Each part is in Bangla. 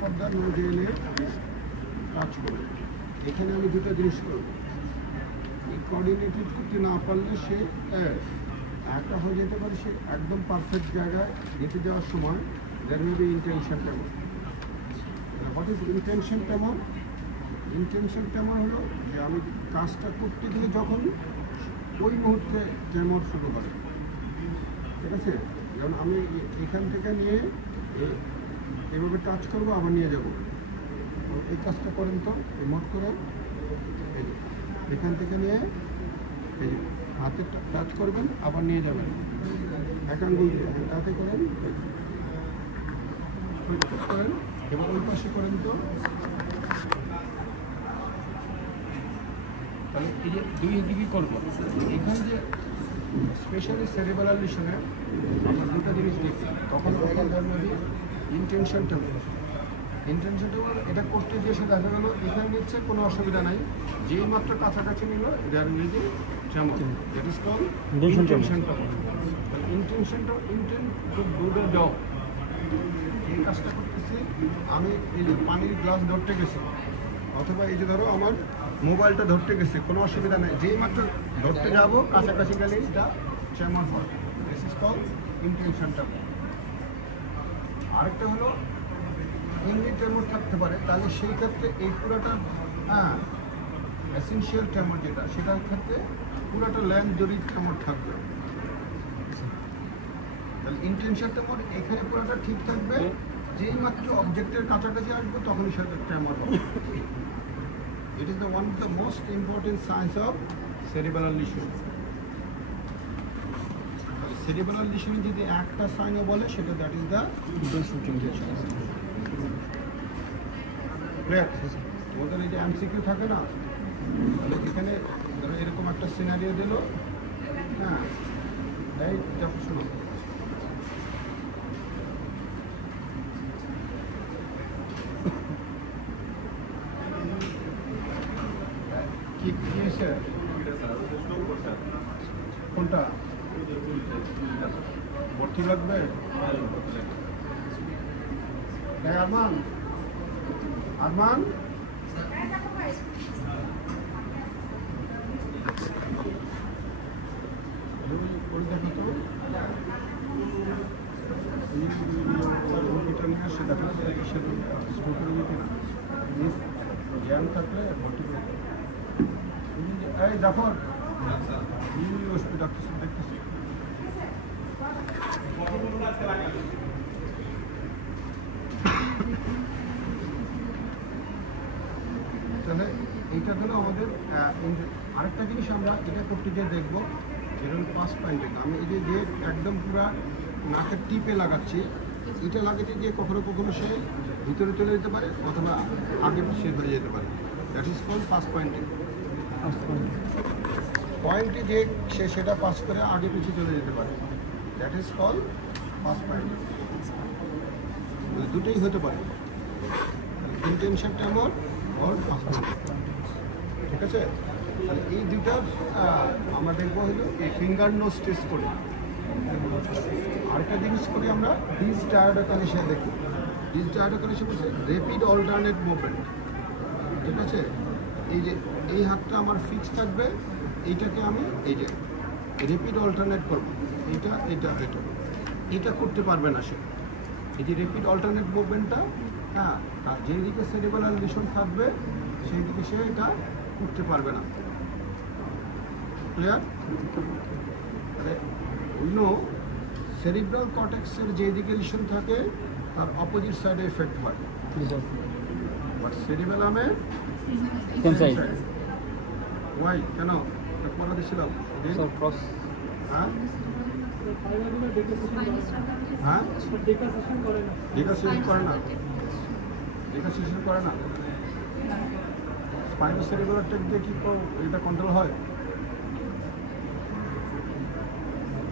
পর্দা নো জেলে কাজ করবে। এখানে আমি দুটো জিনিস করব, এই কোঅর্ডিনেটেড করতে না পারলে সে একটা হয়ে যেতে পারে, সে একদম পারফেক্ট জায়গায় যেতে যাওয়ার সময় দ্যার মে বি ইন্টেনশন তেমন। হোয়াট ইজ ইন্টেনশন তেমন? ইন্টেনশন তেমন হলো যে আমি কাজটা করতে গেলে যখন ওই মুহূর্তে ট্রেমর শুরু করে, ঠিক আছে? যেমন আমি এখান থেকে নিয়ে এভাবে টাচ করবো, আবার নিয়ে যাব, এই কাজটা করেন তো, এই মত করে এখান থেকে নিয়ে এই হাতে টাচ করবেন, আবার নিয়ে যাবেন এক আঙ্গুল দিয়ে, তাতে করেন করেন, এবার ওই পাশে করেন তো। তাহলে এই যে দুই দিকে করবো, এখানে যে স্পেশালি সেরিব্রাল লিশনে আমরা দুটো জিনিস দেখি, তখন ইন্টেনশনটা এটা করতে গিয়ে সে দেখা গেল এখানে নিচ্ছে কোনো অসুবিধা নাই, যেই মাত্র কাছাকাছি নিল there will be tremor. That is called ইন্টেনশনটা। ইন্টেনশনটা intent to do the job. এই কাজটা করতেছি আমি, এই যে পানির গ্লাস ধরতে গেছি, অথবা এই যে ধরো আমার মোবাইলটা ধরতে গেছে, কোনো অসুবিধা নেই, যেই মাত্র ধরতে যাবো কাছাকাছি গেলে এটা ট্রেমর হয়। দিস ইজ কল্ড ইন্টেনশনটা। আরেকটা হলো এমনি ট্রেমর থাকতে পারে, তাহলে সেই ক্ষেত্রে এই পুরোটা এসেনশিয়াল ট্রেমর যেটা, সেটার ক্ষেত্রে পুরোটা ল্যান্ড জড়িত ট্রেমর থাকবে। তাহলে ইন্টেনশন ট্রেমর এখানে পুরোটা ঠিক থাকবে, যেই মাত্র অবজেক্টের কাছাকাছি আসবে তখনই সেটা ট্রেমর হবে। It is one of the most important signs of cerebral lesion. Cerebral lesion যদি একটা সাইনও বলে সেটা দ্যাট ইজ দ্য ইন্টেনশন। ওদের এই যে এমসিকিউ থাকে না, তাহলে এখানে ধরো এরকম একটা সিনারিও দিল, হ্যাঁ এই দেখো শুনো, কি হয়েছে কোনটা ভর্তি লাগবে? আরমান আরমান ওই দেখো তো, রুগীটা নিয়ে আসে, দেখা যাচ্ছে সে স্ট্রোকের রুগী কিনা, জ্যাম থাকলে ভর্তি করে দেয়। এই জাফর ওষুধ ডাক্তার দেখতেছি। তাহলে এইটা হলো আমাদের আরেকটা জিনিস আমরা এটা করতে গিয়ে দেখবো, যেরকম পাস পয়েন্টিং। আমি এই যে একদম পুরা নাকের টিপে লাগাচ্ছি, এটা লাগাতে গিয়ে কখনো কখনো সে ভিতরে চলে যেতে পারে, অথবা আগে পিছিয়ে ধরে যেতে পারে। That is called past pointing. পয়েন্টে যে সে সেটা পাস করে আগে পিছিয়ে চলে যেতে পারে, that is called past pointing. দুটোই হতে পারে, ইন্টেনশন ট্রেমর আর পাস পয়েন্টিং, ঠিক আছে? তাহলে এই দুটার আমরা দেখবো হলো এই ফিঙ্গার নোজ টেস্ট করে। আরেকটা জিনিস করি আমরা ডিসডায়াডোকালিশিয়া দেখি। ডিসডায়াডোকালিশিয়া বলছে র্যাপিড অল্টারনেট মুভমেন্ট, ঠিক আছে? এই যে এই হাতটা আমার ফিক্স থাকবে, এইটাকে আমি এই যে র্যাপিড অল্টারনেট করবো, এইটা এটা এটা এটা করতে পারবে না সে। এই যে র্যাপিড অল্টারনেট মুভমেন্টটা, হ্যাঁ, আর যেদিকে সেরিব্রাল লিশন থাকবে সেই দিকে সে এটা করতে পারবে না। ক্লিয়ার? অন্য সেরিব্রাল কর্টেক্সের যেদিকে লিশন থাকে তার অপোজিট সাইডে এফেক্ট হয়, বাট সেরিবেলামে ওয়াই কেন পড়া দিয়েছিলাম? হ্যাঁ হ্যাঁ, ডেকাসেশন করে না, ডেকাসেশন করে না। স্পাইনোসেরিব্রাল টেক দিয়ে কি এটা কন্ট্রোল হয়?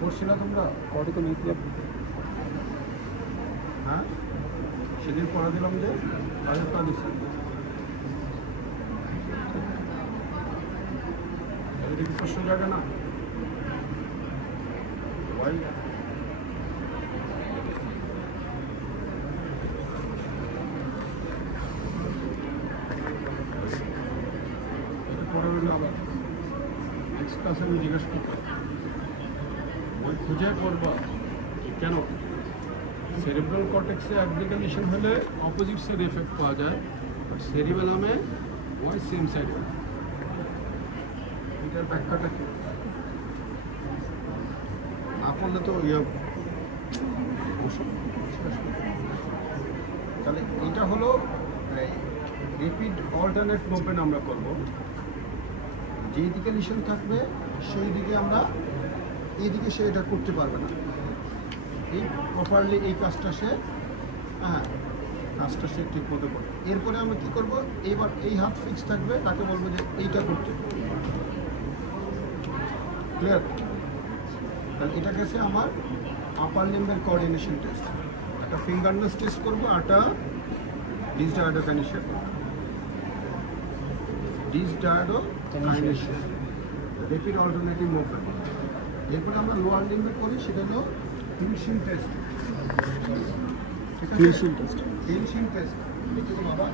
করছিল তোমরা? হ্যাঁ, সেদিন পড়া দিলাম যে রাজত্ব দিচ্ছে, এটা কি প্রশ্ন জায়গা না? ওয়াই হলে আবার নেক্সট ক্লাসে আমি জিজ্ঞেস করতে ওই খুঁজে করবো কেন সেরিব্রাল কর্টেক্সে একদিকে লিশন হলে অপোজিট সাইড এফেক্ট পাওয়া যায় বাট সেরিবেলামে ওয়াই সেম সাইড এটার ব্যাখ্যাটা কি না পড়লে তো ইয়ে তাহলে এটা হলো রেপিড অল্টারনেট মুভমেন্ট আমরা করব যেই দিকে লিশন থাকবে সেই দিকে আমরা এইদিকে সে এটা করতে পারবে না এই প্রপারলি এই কাজটা সে কাজটা সে ঠিক মতো করবে এরপরে আমরা কী করবো এইবার এই হাত ফিক্স থাকবে তাকে বলবো যে এইটা করতে ক্লিয়ার তাহলে এটা গেছে আমার আপার লিম্বের কোঅর্ডিনেশন টেস্ট একটা ফিঙ্গারনেস টেস্ট করবো একটা ডিসডায়াডোকাইনেশিয়া করবো ডিসডায়াডোকাইনেশিয়া রেপিড অল্টারনেটিভ মুভমেন্ট এরপরে আমরা লোয়ার লিম্বে করি সেটা হলো হিলশিং টেস্ট ঠিক আছে হিলশিং টেস্ট দেখি বাবা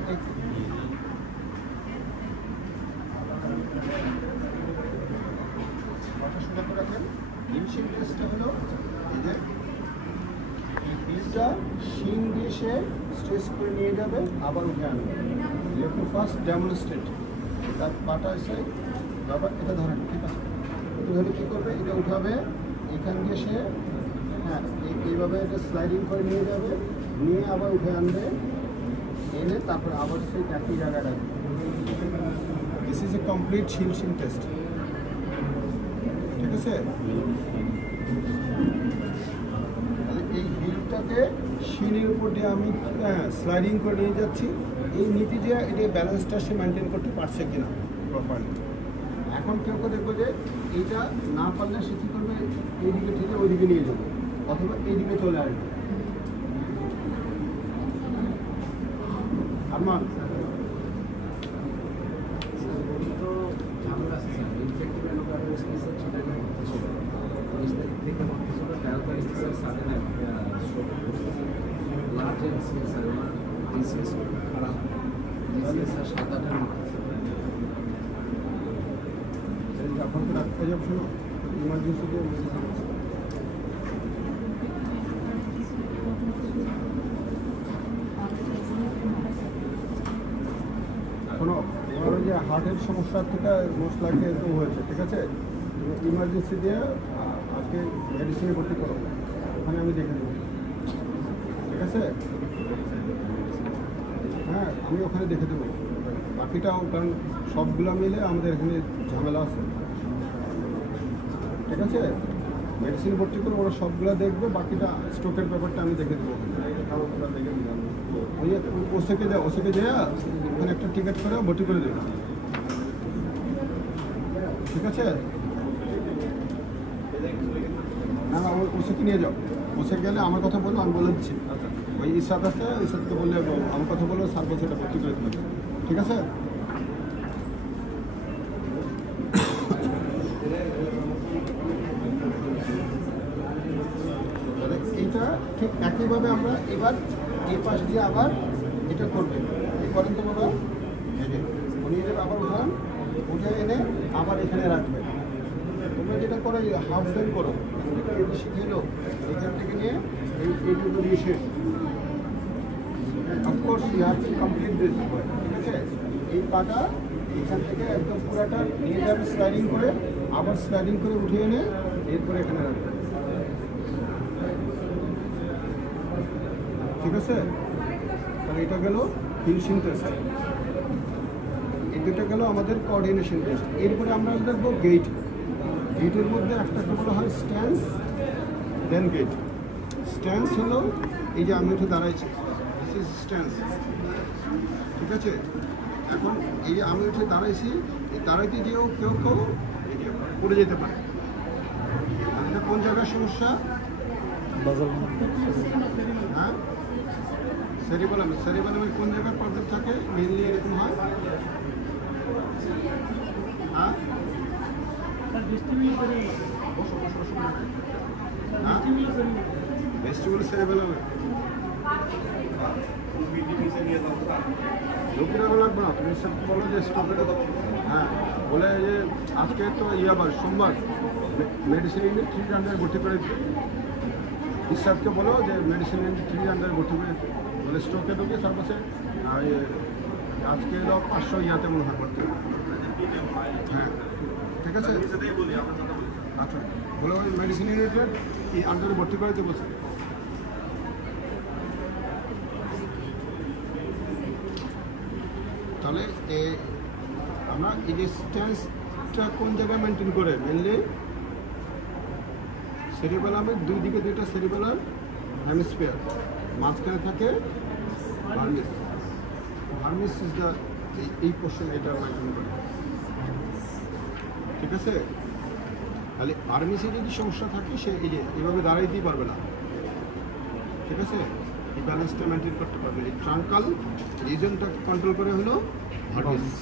কথা শুনে করে রাখেন হিলশিং টেস্টটা হলো এই যে হিলটা শিং দিয়ে সে স্ট্রেস করে নিয়ে যাবে আবার উঠে আনবে একটু ফার্স্ট ডেমনস্ট্রেট তার পাটা এসে বাবা এটা ধরেন ঠিক আছে এটা ধরে কী করবে এটা উঠাবে এখান দিয়ে সে এইভাবে এটা স্লাইডিং করে নিয়ে যাবে নিয়ে আবার উঠে আনবে এনে তারপর আবার সেই একই জায়গায় রাখবে this is a complete heel shin test ঠিক আছে তাহলে এই হিলটাকে শিনের উপর দিয়ে আমি স্লাইডিং করে নিয়ে যাচ্ছি এই নীতি দিয়ে এটা ব্যালেন্সটা সে মেনটেন করতে পারছে কিনা প্রপারলি এখন কেউ কেউ দেখবো যে এইটা না পারলে সে কী করবে এইদিকে থেকে ওইদিকে নিয়ে যাবে অথবা এইদিকে চলে আসবে আমার ইমার্জেন্সিতে শোনো তোমার ওই যে হার্টের সমস্যার থেকে মোস্ট লাইকলি এরকম হয়েছে ঠিক আছে তুমি ইমার্জেন্সি দিয়ে আজকে মেডিসিনে ভর্তি করো ওখানে আমি দেখে দেবো ঠিক আছে হ্যাঁ আমি ওখানে দেখে দেবো বাকিটাও কারণ সবগুলো মিলে আমাদের এখানে ঝামেলা আছে ঠিক আছে মেডিসিন ভর্তি করে ওরা সবগুলো দেখবে বাকিটা স্ট্রোকের ব্যাপারটা আমি দেখে দেবো ওসেকে দেয়া ওখানে একটা টিকিট করে ভর্তি করে দেবে ঠিক আছে না না ওসেকে নিয়ে যাও ওসে গেলে আমার কথা বললো আমি বলে দিচ্ছি ওই ইসাদ আছে ইসাদকে বললে আমার কথা বললো স্যার বলছে এটা ভর্তি করে দেবে ঠিক আছে এইটা ঠিক একইভাবে আমরা এবার এই পাশ দিয়ে আবার এটা করবে এই করেন তো বাবা উনি যাবে আবার উঠান উঠে এনে আবার এখানে রাখবে তোমরা যেটা করো হাফ ফ্রেম করো শিখেলো এখান থেকে নিয়ে এইটুকু দিয়ে শেষ of course you have to complete this ঠিক আছে এই পাটা এখান থেকে একদম পুরাটা নিয়ে যাবে স্লাইডিং করে আবার স্লাইডিং করে উঠে এনে এরপরে এখানে রাখবে ঠিক আছে তাহলে এটা গেল হিলশিং টেস্ট এই দুটো গেল আমাদের কোঅর্ডিনেশন টেস্ট এরপরে আমরা দেখবো গেট গেটের মধ্যে একটা বলা হয় স্ট্যান্স দেন গেট স্ট্যান্স হলো এই যে আমি উঠে দাঁড়াইছি দিস ইজ স্ট্যান্স ঠিক আছে এখন এই যে আমি উঠে দাঁড়াইছি এই দাঁড়াইতে যেও কেউ কেউ পড়ে যেতে পারে এটা কোন জায়গার সমস্যা হ্যাঁ সেরিবেলামের কোন জায়গায় প্রবলেম থাকে মেনলি এরকম হয় হ্যাঁ ভেস্টিবুলার সেরিবেলামে ঝুঁকি রাখা লাগবে না, তুমি সব বলো যে স্টপের হ্যাঁ বলে যে আজকে তো আবার সোমবার মেডিসিন ইউনিট 3 আন্ডারে ভর্তি করে ইসাদকে বলো যে মেডিসিন ইউনিট 3 আন্ডারে ভর্তি করে বলে স্ট্রোকে ঢুকে সার্ভিসে আজকে এলো 500 ইয়াতে মনে হয় ভর্তি হ্যাঁ ঠিক আছে আচ্ছা বলে ওই মেডিসিন ইউনিটের এই আন্ডারে ভর্তি করে দিতে বলছে। তাহলে আমরা এই যে স্ট্যান্সটা কোন জায়গায় মেনটেন করে মেনলি সেরিবেলামের দুই দিকে দুইটা সেরিবেলার হেমিস্ফিয়ার, মাঝখানে থাকে ভার্মিস। ভার্মিস ইজ দ্য এই পোর্শন এটা মেনটেন করে, ঠিক আছে। তাহলে ভার্মিসে যদি সমস্যা থাকে সে এই যে এইভাবে দাঁড়াইতেই পারবে না, ঠিক আছে। এই ব্যালেন্সটা মেনটেন করতে পারবে। এই ট্রাঙ্কাল রিজনটা কন্ট্রোল করে হলো ভার্মিস।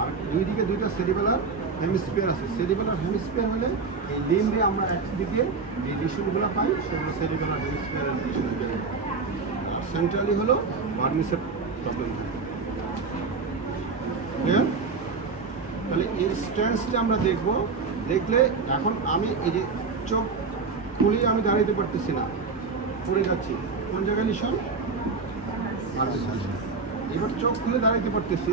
আর দুই দিকে দুইটা সেরিবেলার হেমিস্ফিয়ার আছে। সেরিবেলার হেমিস্ফিয়ার হলে এই লিম্বে আমরা একদিকে এই টিস্যুগুলো পাই, সেগুলো সেরিবেলার হেমিস্ফিয়ারের টিস্যু। আর সেন্ট্রালি হলো ভার্মিসের প্রবলেম থাকে, ক্লিয়ার। তাহলে এই স্ট্যান্সটা আমরা দেখব। দেখলে এখন আমি এই যে চোখ খুলিয়ে আমি দাঁড়াইতে পারতেছি না, পড়ে যাচ্ছি। কোন জায়গায় লিশন? এবার চোখ খুলে দাঁড়াইতে পারতেছি,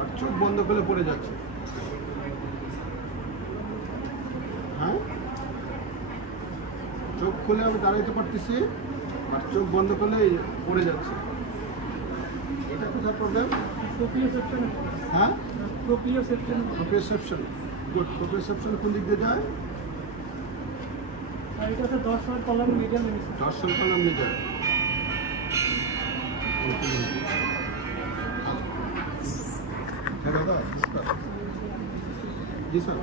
আর চোখ বন্ধ করলে পড়ে যাচ্ছে। হ্যাঁ, চোখ খুলে আমি দাঁড়াইতে পারতেছি, আর চোখ বন্ধ করলে পড়ে যাচ্ছে। এটা কোথায় প্রবলেম? হ্যাঁ, প্রোপ্রিওসেপশন। গুড। প্রোপ্রিওসেপশন কোন দিক দিয়ে যায়? Dorsal column medial. হ্যাঁ দাদা, জি স্যার।